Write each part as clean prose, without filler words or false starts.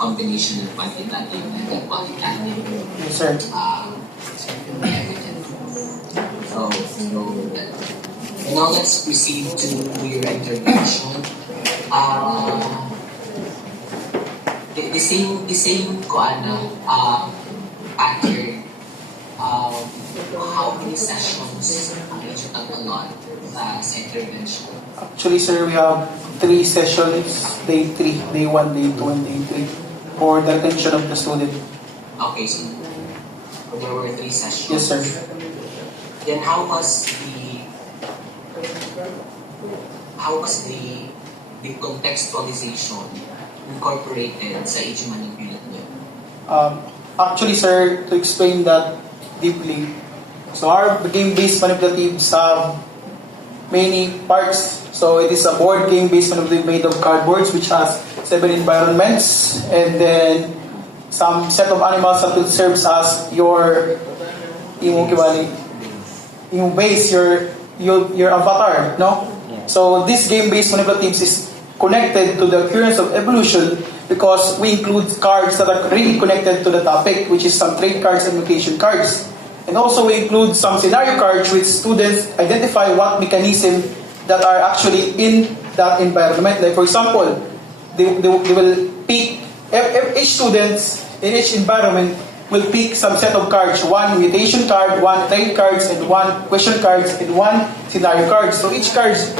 combination of quantitative and qualitative Yes, sir. evidence. So now let's proceed to your intervention. The same pattern. How many sessions ang medyo tagalon sa intervention? Actually, sir, we have 3 sessions, day 3, day 1, day 2, and day 3, for the attention of the student. Okay, so there were 3 sessions. Yes, sir. Then how was the contextualization incorporated sa age manipulate niyo? Actually, sir, to explain that deeply, so our game-based manipulatives have many parts. So it is a board game-based manipulative made of cardboards, which has 7 environments, and then some set of animals that will serve as your base, your avatar, no? So this game-based manipulatives is connected to the occurrence of evolution because we include cards that are really connected to the topic, which is some trade cards and location cards. And also we include some scenario cards which students identify what mechanism that are actually in that environment. Like for example, they will pick, each student in each environment will pick some set of cards, 1 mutation card, 1 trade cards, and 1 question cards, and 1 scenario cards. So each cards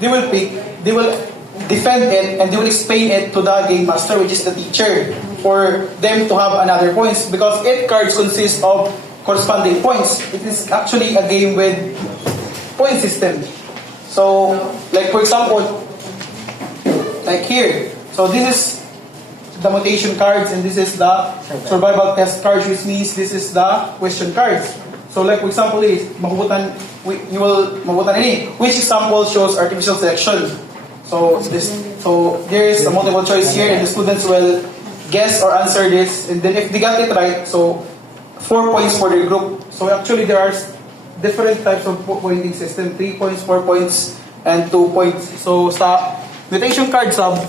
they will pick, they will defend it, and they will explain it to the game master, which is the teacher, for them to have another points, because 8 cards consist of corresponding points. It is actually a game with point system. So, like for example, like here, so this is the mutation cards, and this is the survival test cards, which means this is the question cards. So like for example is, you will mabutan ini. Which example shows artificial selection? So there is a multiple choice here, and the students will guess or answer this, and then if they got it right, so 4 points for their group. So actually there are different types of pointing system, 3 points, 4 points, and 2 points. So sa mutation card sub,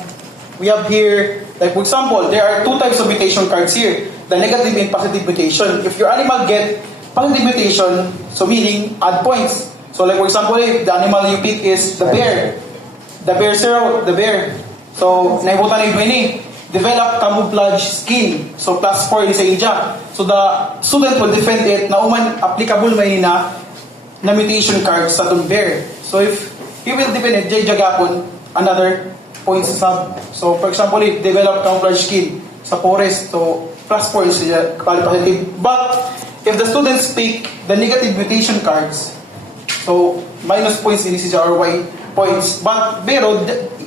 we have here, like for example, there are 2 types of mutation cards here, the negative and positive mutation. If your animal get positive mutation, so meaning add points. So like for example, if the animal you pick is the bear, the bear. So naibutan ni ini, develop camouflage skin. So +4 sa India. So the student will defend it na uman applicable may na mutation card sa tong bear. So if he will defend it, jay jagapon another points sub. So for example, if develop camouflage skin sa forest, so +4 is positive. But if the students pick the negative mutation cards, so minus points ini siya or y points. But pero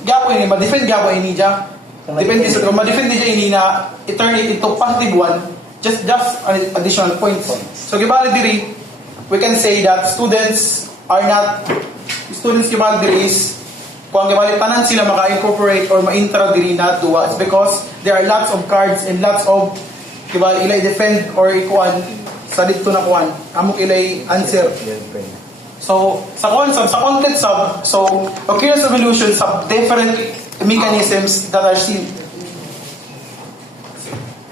gapo ini ma-defend gapo ini ja. Depende sa kung ma-defend niya ini na i-turn it into positive 1, just additional points. So gibali diri, we can say that students gibali diri is kung gibali tanan sila maka-incorporate or ma-intra diri na duwa, it's because there are lots of cards and lots of gibali ilay defend or ikuan sa dito na kuan amok ilay answer. So sa content sub, so occurrence evolution sub different mechanisms that are seen.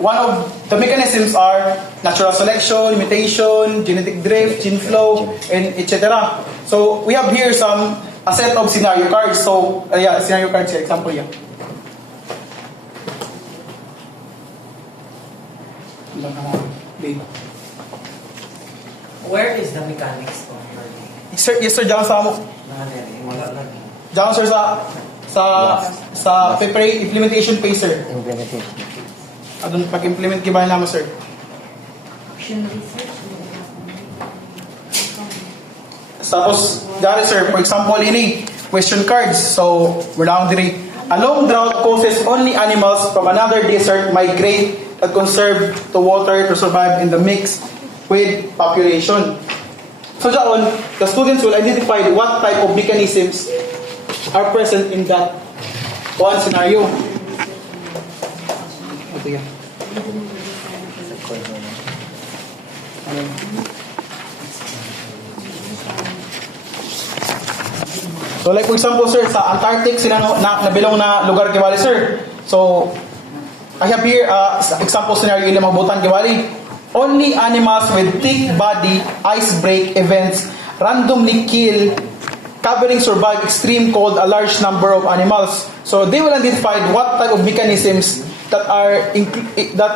One of the mechanisms are natural selection, mutation, genetic drift, gene flow, and etc. So we have here a set of scenario cards. So scenario cards here, example yan. Where is the mechanics of your game? Yes sir, diyan sa mo. Wala lagi. Diyan sir sa implementation phase sir. Implementation. Adun pag-implement kiba naman sir. Action research. Tapos, dari sir, for example, ini question cards. So, wala akong diri. A long drought causes only animals from another desert migrate and conserve the water to survive in the mix with population. So, doon, the students will identify what type of mechanisms are present in that one scenario. Ito yan. So like for example sir, sa Antarctic sila nabilong na lugar kiwali sir. So I have here example scenario ilang mabutan kawali. Only animals with thick body ice break events randomly kill covering survive extreme cold a large number of animals. So they will identify what type of mechanisms that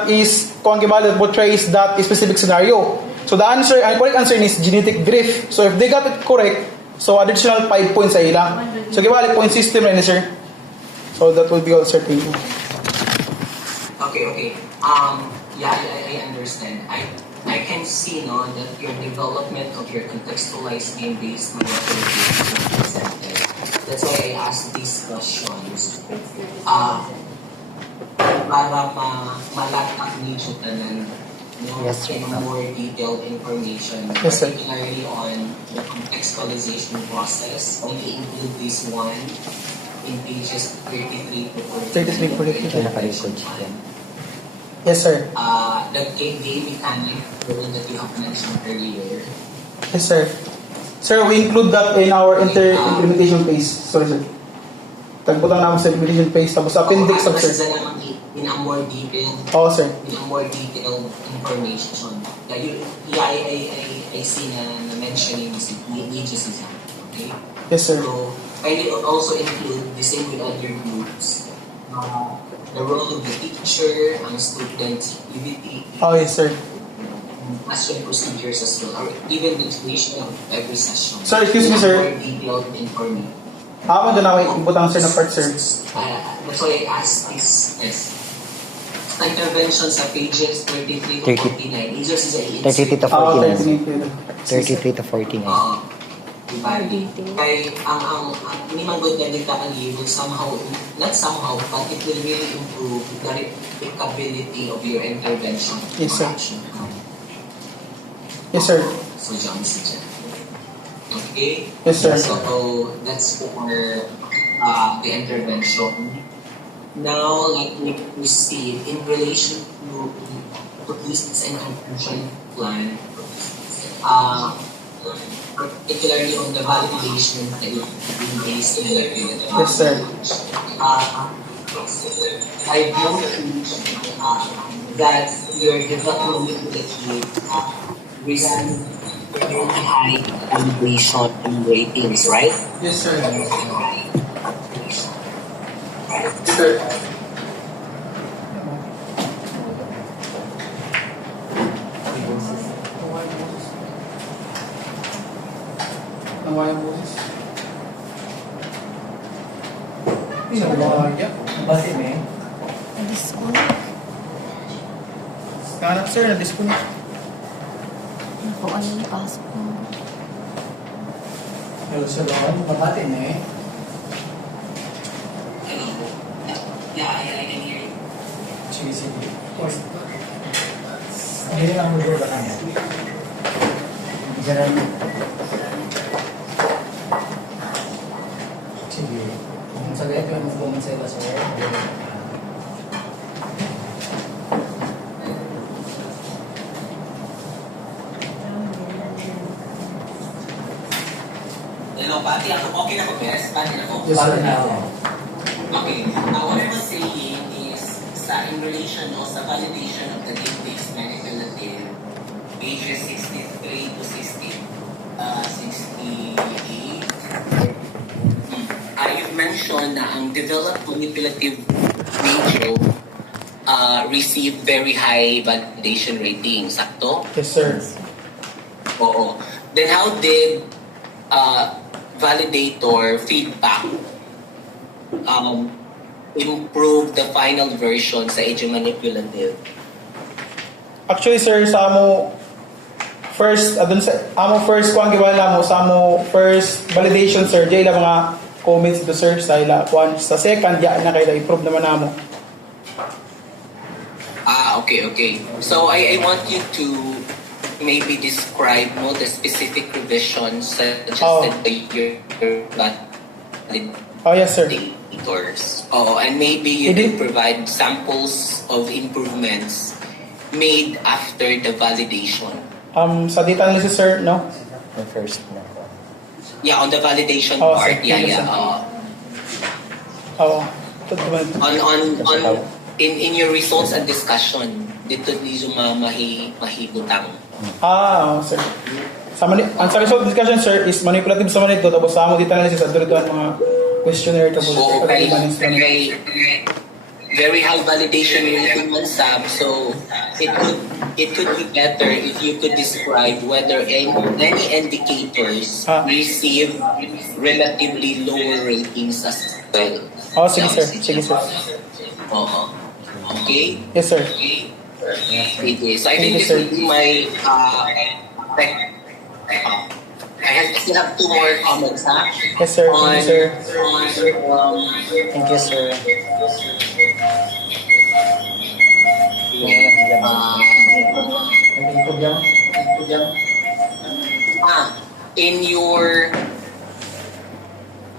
is kung that portrays that specific scenario. So the answer, ang correct answer is genetic drift. So if they got it correct, so additional 5 points sa ila. So kibali point system rin sir. So that will be all sir. Thank you. Okay. Yeah, I understand. I can see no that your development of your contextualized game-based molecular is presented. That's why I asked these questions. Para malatak niyo tanan Yes, sir. in more detailed information, Yes, sir. particularly on the contextualization process. We include this one in pages 33 to 33 to 43. Ito naka-record siya. Yes sir. The game mechanic that you have mentioned earlier. Yes sir. Sir, we include that in our implementation phase. Sorry sir. Tagputang namin sa implementation phase. Tapos appendix of sir. In a more detailed, Oo sir. in a more detailed information. I see na mentioning si ages is okay. Yes sir. So, I will also include the same with other groups. The role of the teacher, ang student's activity, Oh yes sir. classroom procedures as well, or even the duration of every session. Sir, excuse me, sir. More detailed information. Ako doon ako ibutang sir na part sir. That's why I asked this. Yes. Intervention sa pages 33 to 49. These are sa 33 to Oo, 49. 33 to 49. Diba? Kaya ang hindi man good na dito ang will somehow, not somehow, but it will really improve the replicability of your intervention. Yes, sir. Action. Yes sir. So, John C. Okay? Yes sir. So, that's for the intervention. Now, let me proceed in relation to business and intervention plan. Particularly on the validation that is being based in the Yes sir. I noticed that your development receive very high validation and ratings, right? Yes sir. Sir. Nawaya mo sis. Nawaya. Basin eh. Na-disconnect. Kanap sir, na-disconnect. Naku, ano yung passport? Hello, sir. Babatin eh. Hello. Yeah, I can hear you. Sige. Hindi lang mo doon ka niya. Diyan. Sige. Kung sa ganito yung movement sa iba, sir. Hello, Pati. Okay na ko, best? Pati na ko? Yes, sir. Okay. What I was saying is, in relation sa validation of the game-based manipulative, pages 63 to 68, you've mentioned na ang developed manipulative nature received very high validation rating. Sakto? Yes sir. Oo. Then how did validator feedback improve the final version sa age manipulative? Actually sir, sa amo first adun sa amo first kuan gibala mo sa amo first validation sir, jay la mga comments to sir sa ila kuan sa second ya na kay improve naman namo. Okay. So I want you to maybe describe the specific revisions suggested by your Oh yes sir. validators. And maybe you can provide samples of improvements made after the validation. Sa data analysis sir, no? The first na. Yeah, on the validation Oh, part. sige, Yeah. Oo. On in your results and discussion, dito mahibutang. Sir. Ang sa result discussion, sir, is manipulative sa manito, tapos sa amo dito analysis, at dito ang mga questionnaire, tapos So, pag-ibanis lang. very high validation in human sub, so it could be better if you could describe whether any indicators receive relatively lower ratings as well. Sige, sir. Sige, sir. Okay? Yes, sir. Okay. So I think Thank you, this sir. would be my I still have two more comments, ha? Yes, sir. Thank you, sir. Thank you, sir. In your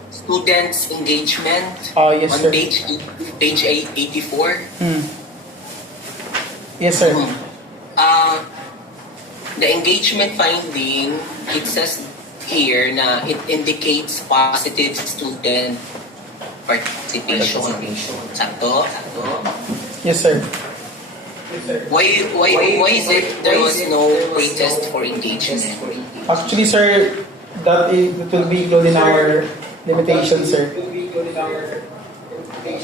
students' engagement Yes, on sir. page 84, Yes, sir. the engagement finding, it says here na it indicates positive student participation. Sakto? Yes, sir. Why is it there was no pretest for engagement? Actually, sir, it will be included in our limitation, sir.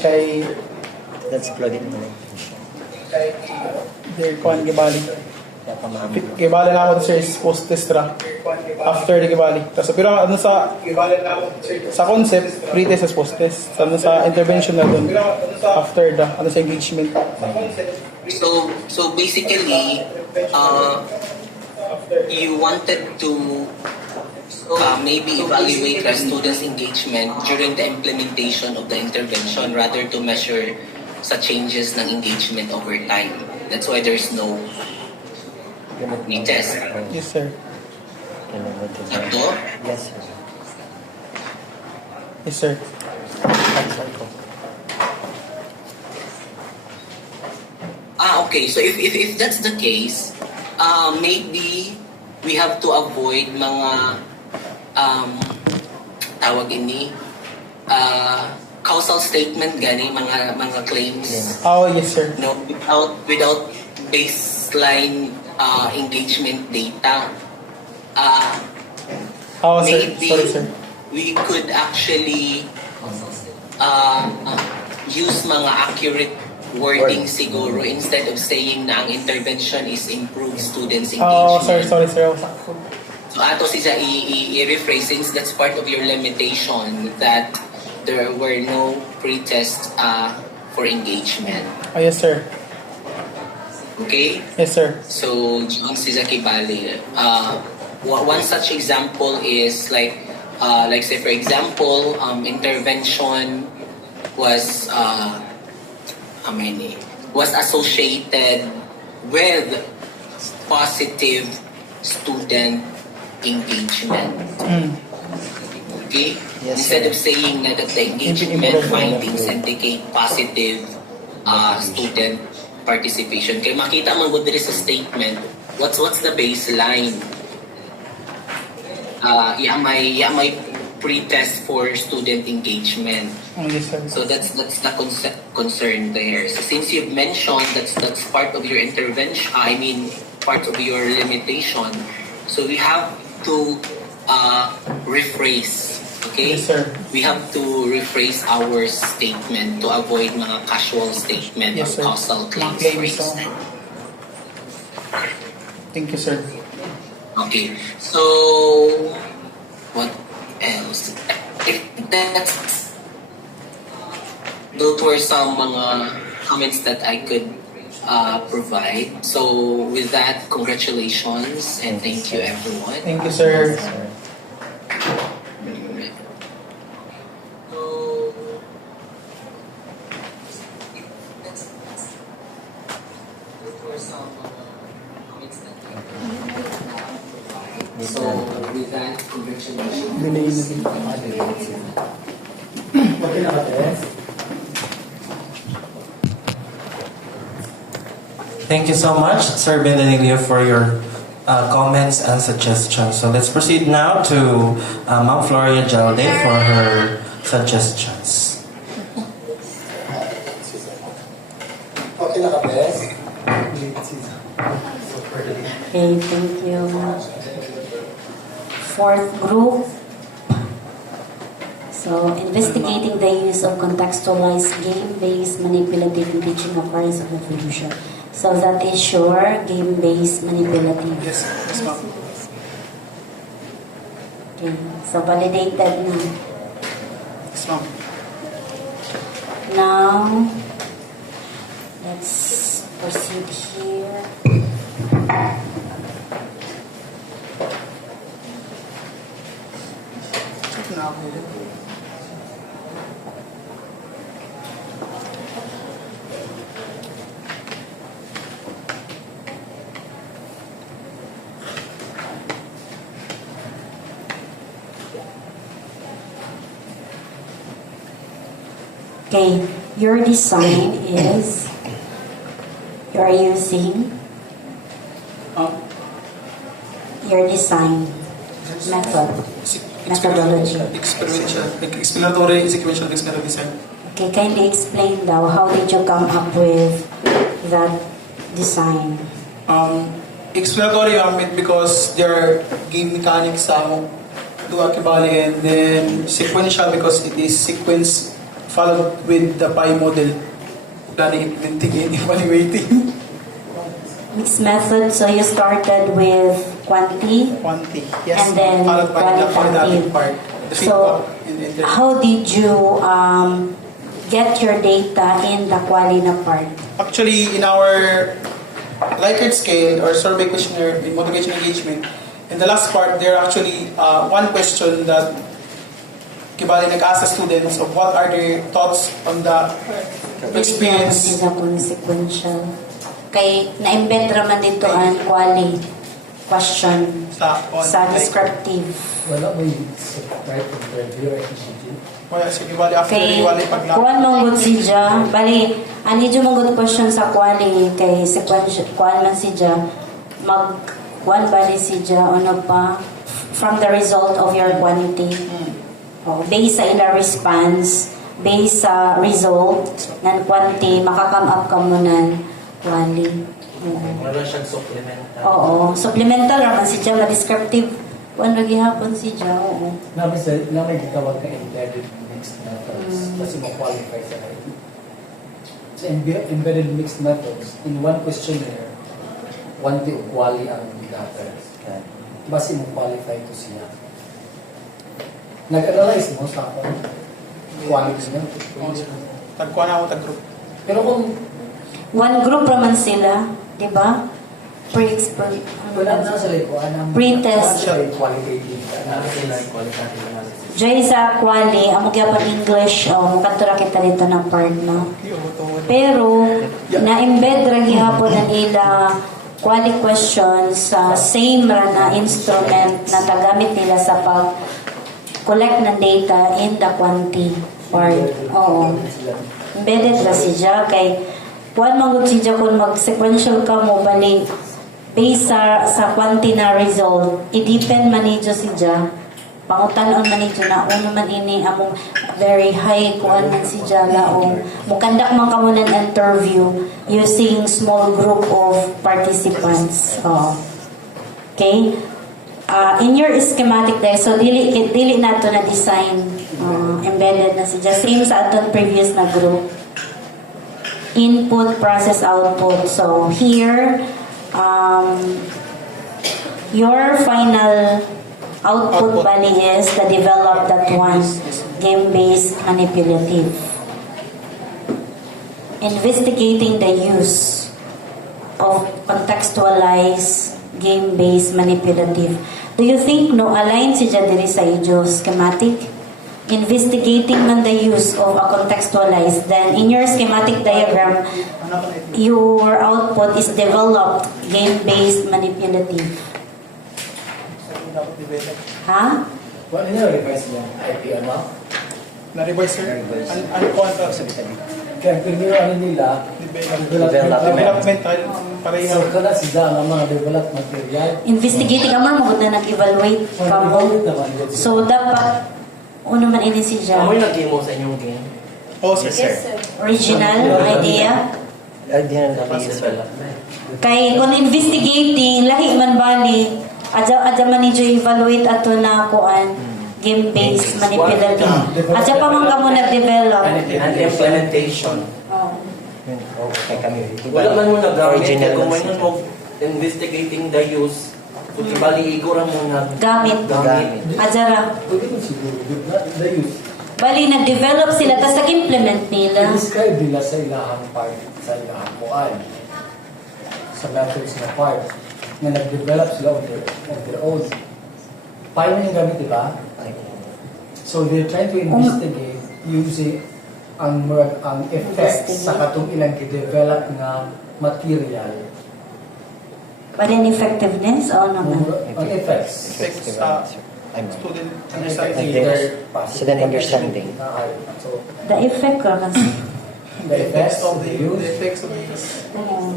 Kay That's plug-in. Kuan Gibali. Kaya pamami. Gibali na ako, sir, is post-test ra. After the Gibali. Pero ano sa concept, pre-test is post-test. Sa intervention na dun, after sa engagement. So basically, you wanted to maybe evaluate the students' engagement during the implementation of the intervention rather to measure sa changes ng engagement over time. That's why there's no test. Yes, sir. Sakto? Yes, sir. Yes, sir. Okay. So if that's the case, maybe we have to avoid mga tawag ini causal statement gani mga claims. Yes, sir. No, without baseline engagement data. Sir. Maybe Sorry, sir. we could actually use mga accurate wording siguro instead of saying na ang intervention is improve students' engagement. Sorry, sir. So ato siya i-rephrase since that's part of your limitation that there were no pre-test for engagement. Yes, sir. Okay? Yes, sir. So, John Sizaki Bali. One such example is like say for example, intervention was was associated with positive student engagement. Okay? Yes, Instead sir. of saying that the engagement findings indicate positive student participation. Kaya makita mo good sa statement, what's the baseline? May pre-test for student engagement. Yes, sir. So that's the concern there. So since you've mentioned that's part of your intervention, part of your limitation, so we have to rephrase. Okay? Yes, sir. We have to rephrase our statement to avoid mga casual statement Yes, sir. or causal claims, Mga for claims, instance. Thank you, sir. Okay, so what else? Those were some mga comments that I could provide. So with that, congratulations and thank you everyone. Thank you, sir. So with that, congratulations. Thank you so much, Sir Benedicto, for your comments and suggestions. So let's proceed now to Ma'am Floria Jalde for her suggestions. Okay, thank you. Fourth group. So, investigating the use of contextualized game-based manipulative and teaching occurrence of evolution. So, that is your game-based manipulative. Yes, yes ma'am. Okay, so validated na. Yes ma'am. Now, let's proceed here. Okay, your design is you're using your design method, methodology. Experiential, like exploratory, sequential, experiment design. Okay, kindly explain daw how did you come up with that design? Exploratory because there are game mechanics sa duwa kibali, and then sequential because it is sequence followed with the pi model. Planning, implementing, and evaluating. Mixed method, so you started with quantity, Quantity, yes. and then Followed by the qualitative qualitative. part. The So, feedback in how did you get your data in the qualina part? Actually, in our Likert scale or survey questionnaire in motivation engagement, in the last part, there are actually one question that Kibali nag-ask the students of what are their thoughts on the experience. Isa kung sequential. Kay na-embed raman dito ang quali question sa descriptive. Wala may right interview or ECG. Kaya si Kibali after Kay Kibali pag kuan manggod siya, bali ani jo manggod question sa quali kay sequential kuan man siya mag kuan bali siya ano pa from the result of your quantity. Oh, based sa ila response, based sa result ng quantity, makakam up ka mo ng quali. Meron siyang supplemental. Oo, supplemental raman siya, ma-descriptive. Kuan lagi hapon siya, oo. Namin gitawag ka embedded mixed methods. Kasi mo-qualify sa kayo. So, embedded mixed methods, in one questionnaire, one to quali ang data. Basi mo-qualify to siya. Nag-analyze mo sa quality niya. tagkuha na ako tag-group. Pero kung One group raman sila, di ba? Pre-expert. wala na sa likuan, Pre-test. siya yung qualitative Joy sa quali, amo gyapon English, mukanto ra kita dito ng part, no? Pero, na-embed ra gihapon ang ila quali questions sa same ra na instrument na tagamit nila sa pag-collect ng data in the quantity part. Oo. Embedded ra siya kay kuan manggod siya kung mag-sequential ka mo bali based sa quantity na result, i-depend man niyo siya. Pangutanon man niyo na uno man ini among very high kuan man siya laong mukandak man kamo ng interview using small group of participants. Oh. Okay? In your schematic there, so dili nato na design embedded na siya. Same sa aton previous na group. Input, process, output. So here, your final output bali is the develop that one game-based manipulative. Investigating the use of contextualized game-based manipulative. Do you think no align siya diri sa ijo schematic? Investigating man the use of a contextualized, then in your schematic diagram, your output is developed game-based manipulative. Ha? What is your revise mo? IP ano? Na-revise sir? Ano ko ang Kaya primero ano nila, development pareha. so kada sila ang mga developed material. Investigating amar mo na nag-evaluate ka mo. So dapat uno man ini siya. Amoy nag-game mo sa inyong game? Oh, sir. Original idea. Di na develop. Kay kung investigating, lahi man bali, adya man niyo evaluate ato na kuan game-based manipulative. Adya pa man kamo nag-develop. And implementation. Oh. Okay kami. Wala man mo nagamit. Original Kung lang may mo investigating the use, kung ibali igura mo na Gamit. gamit. Adya ra. Pwede mo siguro, the use. Bali, nag-develop sila, tapos nag-implement nila. I-describe nila sa ilahang part, sa ilahang kuan, sa methods na part, na nag-develop sila of their own. Paano yung gamit, di ba? So they're trying to investigate using ang effects sa katong ilang i-develop na material. Bali, effectiveness, o naman. Ang effects. Effects sa student understanding. Student understanding. So, The effect ka kasi. the effects of the The use. effects of the use. Oo.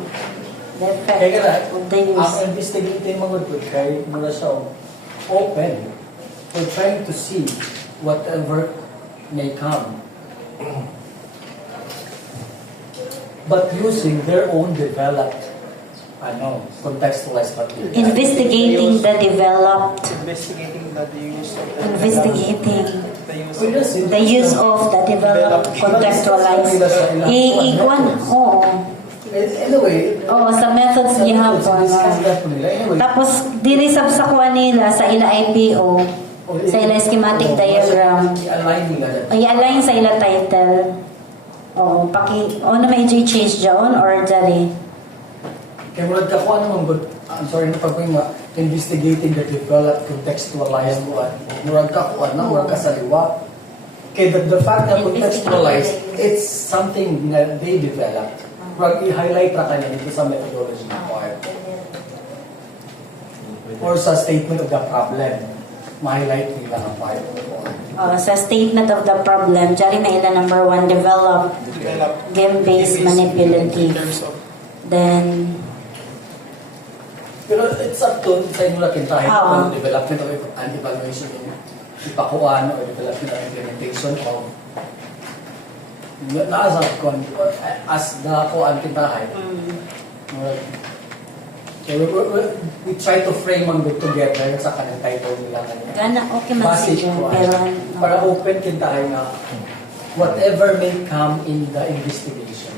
The Kaya effect of the ang use. investigating mga good kay mula siya open. We're trying to see whatever may come. But using their own developed contextualized material. Investigating the developed. Investigating the use of the Investigating use the use of the developed contextualized. Ikuan, oo. Anyway, Oo, sa methods niya hapon. Anyway, Tapos, diri sa kuan nila sa ila IPO, sa ila schematic diagram, i-align nila. i-align sa ila title. Oo, na may i-change dyan or dali. Kaya murag ka kung ano good, I'm sorry na pag investigating the developed contextualized one. Murag ka kung ano, murag ka sa liwa. Kaya the fact na contextualized, it's something na they developed. Murag i-highlight na kanya dito sa methodology na part. Or sa statement of the problem, ma-highlight nila ang part. Sa statement of the problem, dyan may ila number 1, develop game-based manipulative. Then, Pero it's up to sa inyo lang kintahin Oo. kung development of an evaluation yung ipakuan or development of implementation of naasa kon as the kuan kintahin. So we try to frame ang good together sa kanang title nila kanina. gana, okay man Basic siya. kuan. Pero, Para open kintahin na whatever may come in the investigation.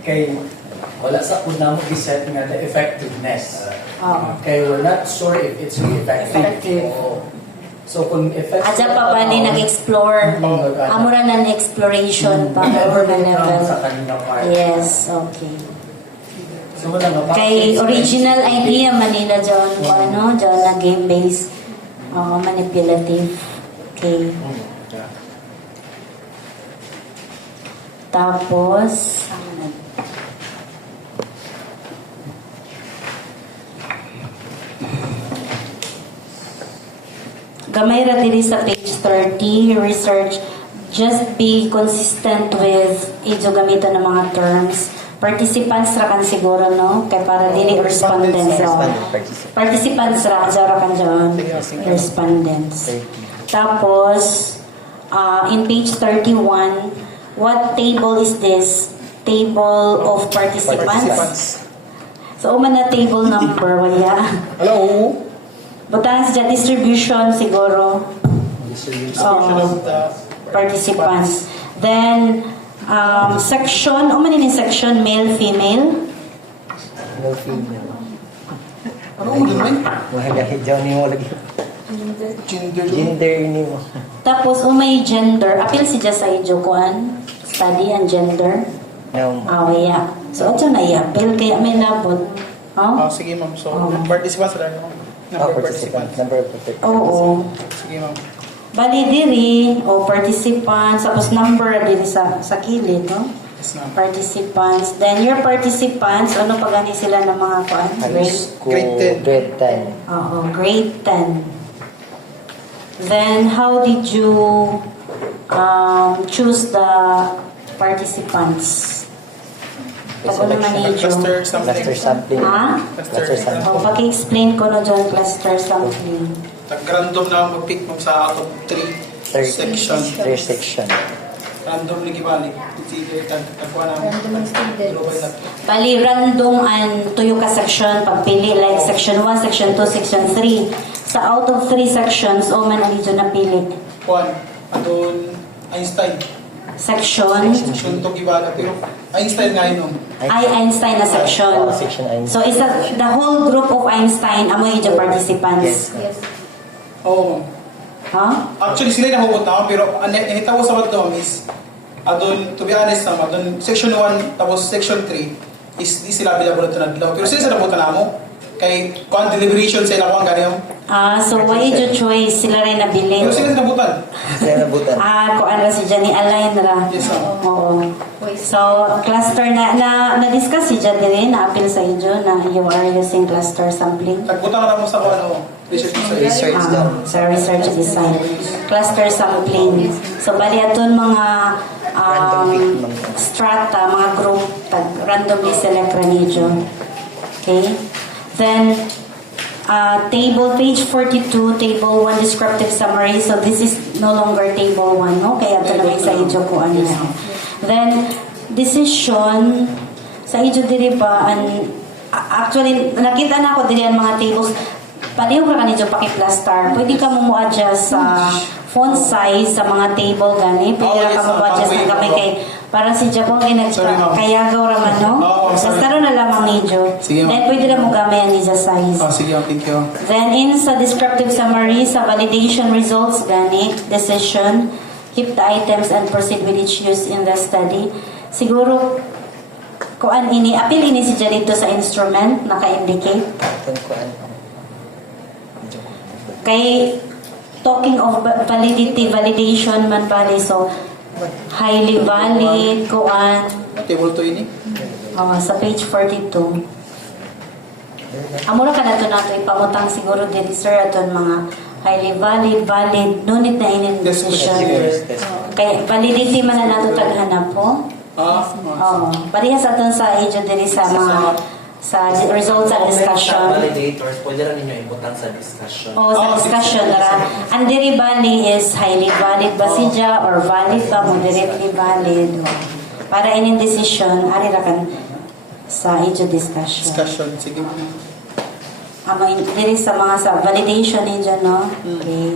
Kay wala sa una mo giset nga the effectiveness. Oo. Kay we're not sure if it's really effective. Effective. Oo. So kung effective. Adya pa ba ni nag-explore? Amura na exploration pa. Whatever Or may come level. sa kanina part. Yes, okay. So wala nga. Kay original idea Manila dyan ko dyan na game-based manipulative. Okay. Tapos, gamay ra diri sa page 30, research, just be consistent with idyo gamiton ng mga terms. Participants ra kan siguro, no? Kay para dili respondents. Participants ra, ra kan dyan. Respondents. Tapos, in page 31, what table is this? Table of participants. So, man na table number, wala. Hello. Butang sa distribution siguro. Distribution of the Participants. Then, section, manin yung section, male, female. No female. ano mo dun man? Mahalahijaw ni mo lagi. Gender. Gender ni mo. Tapos, may gender. Apil si sa Ijokuan. Study and gender. No. Waya. So, ito na i-apil. Kaya may labot. Ah, sige ma'am. So, participants na lang. Number of participants. Number of participants. Oo. Sige ma'am. Bali diri, participants. Tapos number diri sa kilid, no? Yes ma'am. Participants. Then, your participants, ano pa gani sila ng mga kuan? High school. Grade 10. Grade 10. Oo, grade 10. Then, how did you choose the participants? Pag ano man medyo. Cluster something. Cluster sampling. Ha? Cluster sampling. Paki-explain ko no dyan, cluster sampling. Random na mag-pick mo sa out of 3 Third sections. Third section. randomly gibalik. It's either tagkuha namin. Random students. Global lang. Bali, random and tuyo ka section, pagpili, like section 1, section 2, section 3. Sa out of 3 sections, o man ang ito napili. Kuan, adon Einstein. Section, Section to gibala. Pero Einstein nga yun. ay Einstein na section. Section Einstein. So, isa, the whole group of Einstein, amo yung participants. Yes. Oo. Ha? Actually, sila yung nahugot na pero initawa sa mga doon is, adon, to be honest naman, adon section 1, tapos section 3, is di sila available ito na Pero sila sa nabutan na mo, kay kuan deliberation sa ilang kuan ganyan. So, why your choice? Sila rin nabili. Pero sila sa nabutan. Sila nabutan. Kuan ra si Jenny, align ra. Yes, ma'am. Oo. So, cluster na-discuss si Jenny rin, na-appeal sa inyo na you are using cluster sampling. Nagbutan ka na mo sa kuan, research sa Research daw. Sa research design. Cluster sampling. So, bali aton mga strata, mga group, randomly select ra ninyo. Okay? Then, table page 42, table 1 descriptive summary. So, this is no longer table 1, no? Kaya ito na sa inyo ko ano. Then, decision, sa inyo diri ba, actually, nakita na ako diri ang mga tables. Paliw ka kanidyo paki-plaster. Pwede ka mo adjust sa font size sa mga table gani. Pwede ka mo adjust ng gamay kay para si Japon ay nagkayagaw raman no. Basta na lamang medyo. Then pwede na mo gamay ang sa size. Sige, thank you. Then in sa descriptive summary sa validation results gani decision keep the items and proceed with each use in the study. Siguro kuan ini apil ini si dito sa instrument naka-indicate. Kay talking of validity, validation man pare, so highly valid, kuan. Table 2 ini. Sa page 42. Amura ka na ito nato ipamutang siguro din sir aton mga highly valid, nunit na inin decision. Kay validity man na nato taghanap po. Parehas aton sa age diri sa mga sa results sa discussion. Validators, pwede rin ninyo ibutang sa discussion. Sa discussion ra. Ang diri bali is highly valid ba siya or valid ba, moderately valid. Para in decision, ari ra kan sa ito discussion. Sige. Diri sa mga sa validation ninyo, no? Okay.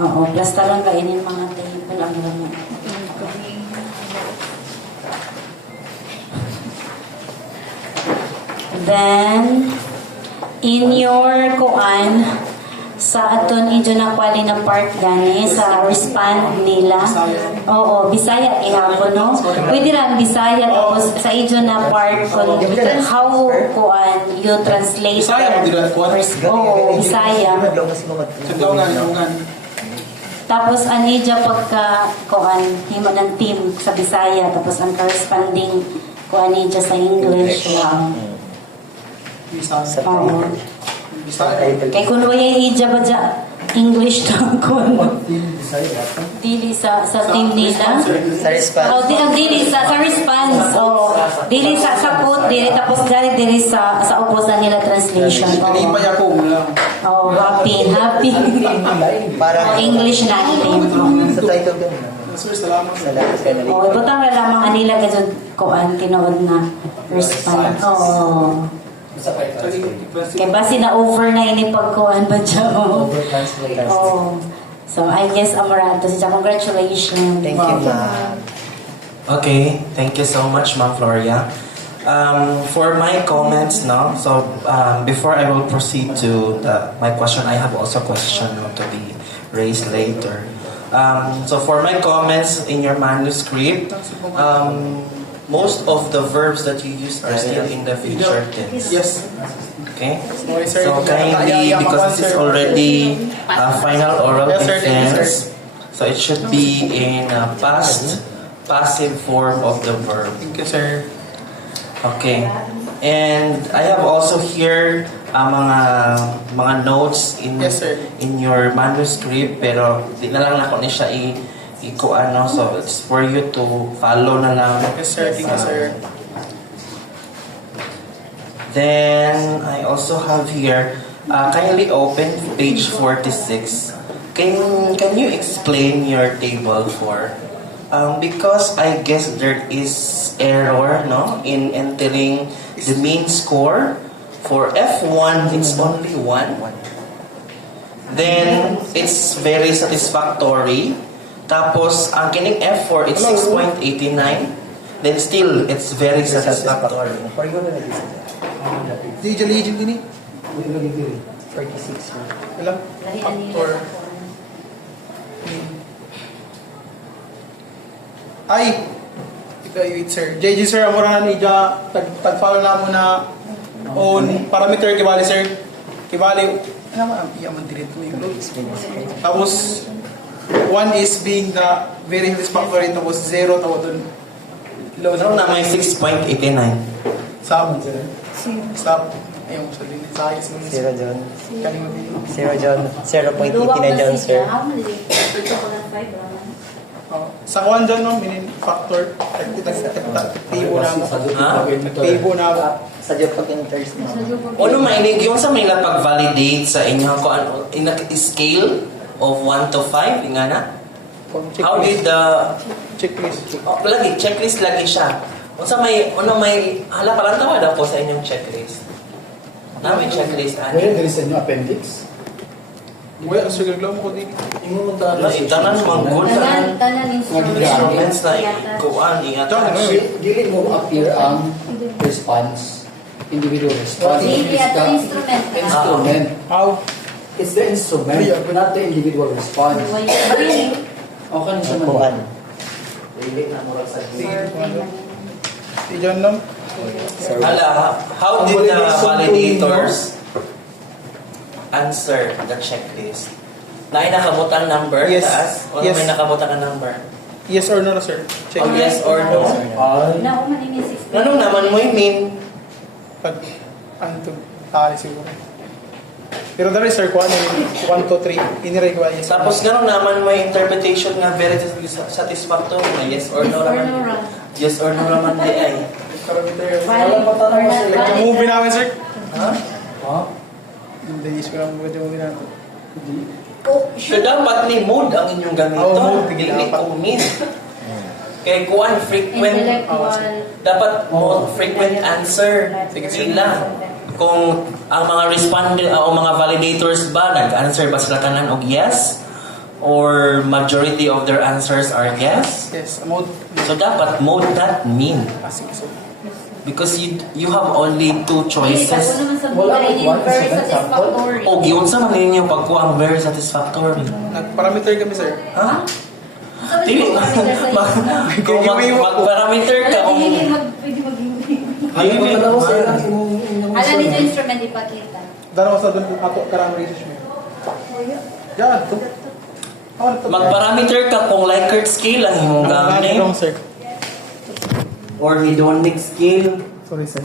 Oo, plastaron ba inin mga table ang naman. Then, in your kuan, sa aton inyo na kwali na part gani, sa respond nila. Oo, Bisaya ihapon, no? Pwede lang Bisaya, tapos sa inyo na part kung how kuan, you translate. Bisaya, pwede lang kuan? Oo, Bisaya. Taglaw-ngan. Tapos anidya pagka kuan himo ng team sa Bisaya tapos ang corresponding kuan anidya sa English lang. Bisaya. Oo. Bisaya. Kay kun waya idya ba dya English to kun dili sa team nila. Sa response. Dili sa response. Dili sa quote dili tapos dili sa upos na nila translation. Nag-iipay ako lang. Happy. Parang English na team. sa title din. Sir, salamat. Salamat ka na rin. Ibutang na lamang anila gajud kuan tinuod na respond. Sa pa Kay basi na over na ini pagkuan ba dyan. over-translate. So I guess Amaranto siya. Congratulations. Thank you, ma'am. Okay, thank you so much, Ma'am Floria. For my comments, no. So before I will proceed to my question, I have also a question to be raised later. So for my comments in your manuscript, most of the verbs that you use are still in the future tense. Yes. Okay. Sorry, sir. So kindly, because this is already a final oral Yes, sir. Thank you, defense, sir. so it should be in a past passive form of the verb. Thank you, sir. Okay. And I have also here mga notes in Yes, sir. in your manuscript, pero di na lang ako ni siya ikuano, so it's for you to follow na lang. Yes, sir. Thank you, sir. Then I also have here, kindly open page 46. Can you explain your table 4? Because I guess there is error no in entering the mean score. For F1, it's only 1. Then it's very satisfactory. Tapos ang kining F4 it's 6.89. Then still it's very satisfactory. For you na nag-isa. DJ Legend din eh. 46 yun. Ilang? Factor. Ay! Ikaw wait sir. JJ sir, amurahan ija tag-follow na mo na on parameter kibali sir. Kibali. Ano man ang iyaman dito yung tapos 1 is being the very satisfactory tapos 0 tapos dun. Ano na may 6.89? Sama sir. Stop. Ayaw mo sabihin. Sa ayos mo. 0 John. Kalimut 0 John. 0.89 John, sir. Sa kuhan dyan, no, minin factor, tibo na mo. Ha? Tibo na mo. Sa John pag-enters mo. Ano mainig yung sa may pag-validate sa inyo kung ano, in a scale of 1 to 5, nga na? How did the Checklist. lagi checklist lagi siya. Unsa may hala pala tawad ako sa inyong checklist. Namin checklist Wala ani. diri sa inyo appendix. Wala, sige, lang mo ko din. Ingon ta Tanan mo good Tanan instruments na kuan ingat. Dili mo appear ang response. Individual response. Dili It's at the instrument. instrument. How? It's the instrument, not the individual response. Okay na siya man. Kuhan. Dili na mo sa Si John lang. Hala, how did the validators answer the checklist? Na nakabutang number Yes. taas o Yes. may nakabutang na number? Yes or no, sir? Check. Oh, yes or no? Na, umanin yung 6. Anong naman mo yung mean? Pag, ano to, tali siguro. Pero dali, sir, kuha na 1, 2, 3. Iniray ko yes. Tapos ganun naman may interpretation nga very satisfactory na yes or no naman. Yes or no naman di ay. Alam pa tanong mo, sir. Like, yung movie namin, sir. Ha? Ha? Hindi, is ko lang mga movie namin. So dapat ni mode ang inyong gamito. Oh, mode. Dili ko min. Kay kuan frequent dapat mo frequent answer sila. Kung ang mga respondent o mga validators ba nag-answer ba sila tanan og yes or majority of their answers are yes. Yes, mode. So dapat mode that mean Sige, sir. because you have only two choices. Wala akong one, Very seven, satisfactory. O giun sa man ninyo pagkuha ang very satisfactory. Nag-parameter kami, sir. Ha? Dili kung mag-parameter ka kung Ano ba daw sa Alam nito instrument ipakita. Daraw sa doon ako karang research mo. Yan, to. mag-parameter ka kung Likert scale ang imong gamit Wrong, sir. or hedonic scale. Sorry, sir.